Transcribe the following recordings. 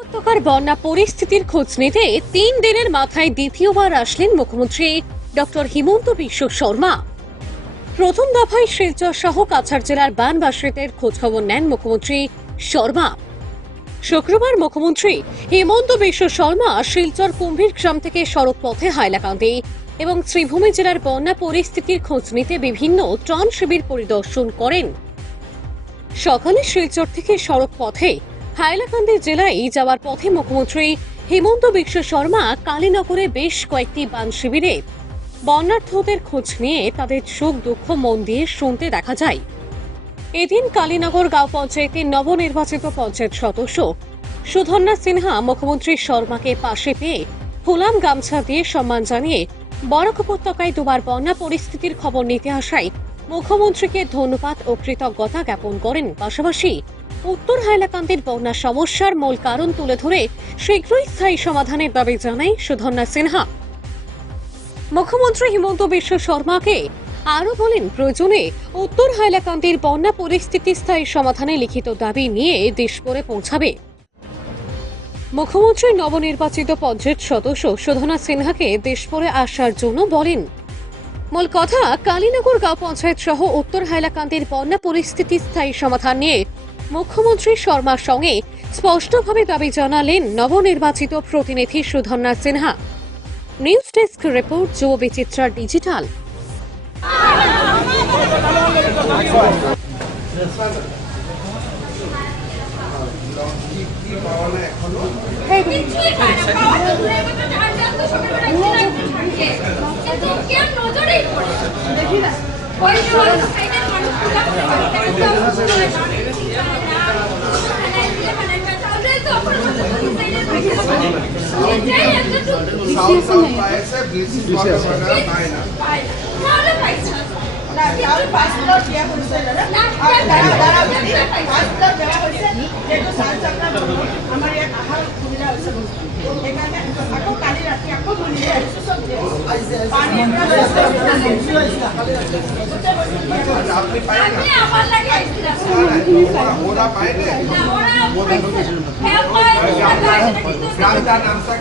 উপত্যকার বন্যা পরিস্থিতির খোঁজ নিতে তিন দিনের মাথায় দ্বিতীয়বার আসলেন মুখ্যমন্ত্রী ডক্টর হিমন্ত বিশ্ব শর্মা। প্রথম দফায় শিলচর সহ কাছাড় জেলার বানবাসীদের খোঁজখবর নেন মুখ্যমন্ত্রী শর্মা। শুক্রবার মুখ্যমন্ত্রী হিমন্ত বিশ্ব শর্মা শিলচর কুম্ভীর গ্রাম থেকে সড়ক পথে হাইলাকান্দি এবং শ্রীভূমি জেলার বন্যা পরিস্থিতির খোঁজ নিতে বিভিন্ন ত্রাণ শিবির পরিদর্শন করেন। সকালে শিলচর থেকে সড়ক পথে হাইলাকান্দি জেলায় যাওয়ার পথে মুখ্যমন্ত্রী হেমন্ত বিশ্ব শর্মা কালীনগরে বেশ কয়েকটি বান শিবিরে বন্যার্থদের খোঁজ নিয়ে তাদের সুখ দুঃখ মন দিয়ে শুনতে দেখা যায়। এদিন কালীনগর গাঁও পঞ্চায়েতের নবনির্বাচিত পঞ্চায়েত সদস্য সুধন্যা সিনহা মুখ্যমন্ত্রী শর্মাকে পাশে পেয়ে ফুলাম গামছা দিয়ে সম্মান জানিয়ে বরাক উপত্যকায় দুবার বন্যা পরিস্থিতির খবর নিতে আসায় মুখ্যমন্ত্রীকে ধন্যবাদ ও কৃতজ্ঞতা জ্ঞাপন করেন পাশাপাশি উত্তর হাইলাকান্দির বন্যা সমস্যার মূল কারণ তুলে ধরে শীঘ্রই স্থায়ী সমাধানের দাবি জানায় সুধন্যা সিনহা। মুখ্যমন্ত্রী হিমন্ত বিশ্ব শর্মাকে আরও বলেন, প্রয়োজনে উত্তর হাইলাকান্দির বন্যা পরিস্থিতি স্থায়ী সমাধানে লিখিত দাবি নিয়ে দেশপুরে পৌঁছাবে। মুখ্যমন্ত্রী নবনির্বাচিত পঞ্চায়েত সদস্য শোধনা সিনহাকে দেশপুরে আসার জন্য বলেন, মূল কথা, কালীনগর গাঁও পঞ্চায়েত সহ উত্তর হাইলাকান্দির বন্যা পরিস্থিতি স্থায়ী সমাধান নিয়ে মুখ্যমন্ত্রী শর্মার সঙ্গে স্পষ্টভাবে দাবি জানালেন নবনির্বাচিত প্রতিনিধি Sudhanya Sinha. News desk report, Jubo Bichitra digital. আপনি পায় না আমার লাগে আইছিলাম ওরা পায় না না ওরা হেল্প করে গ্রাম তার নামটা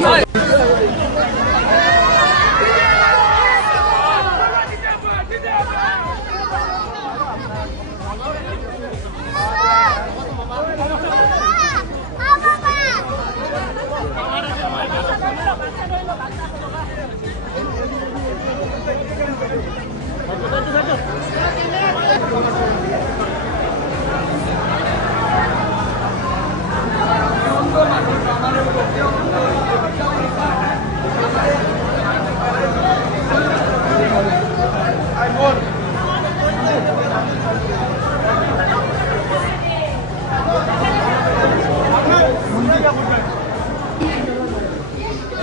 দাদা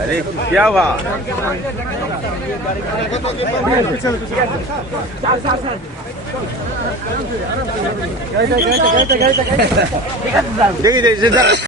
अरे क्या हुआ? देखिए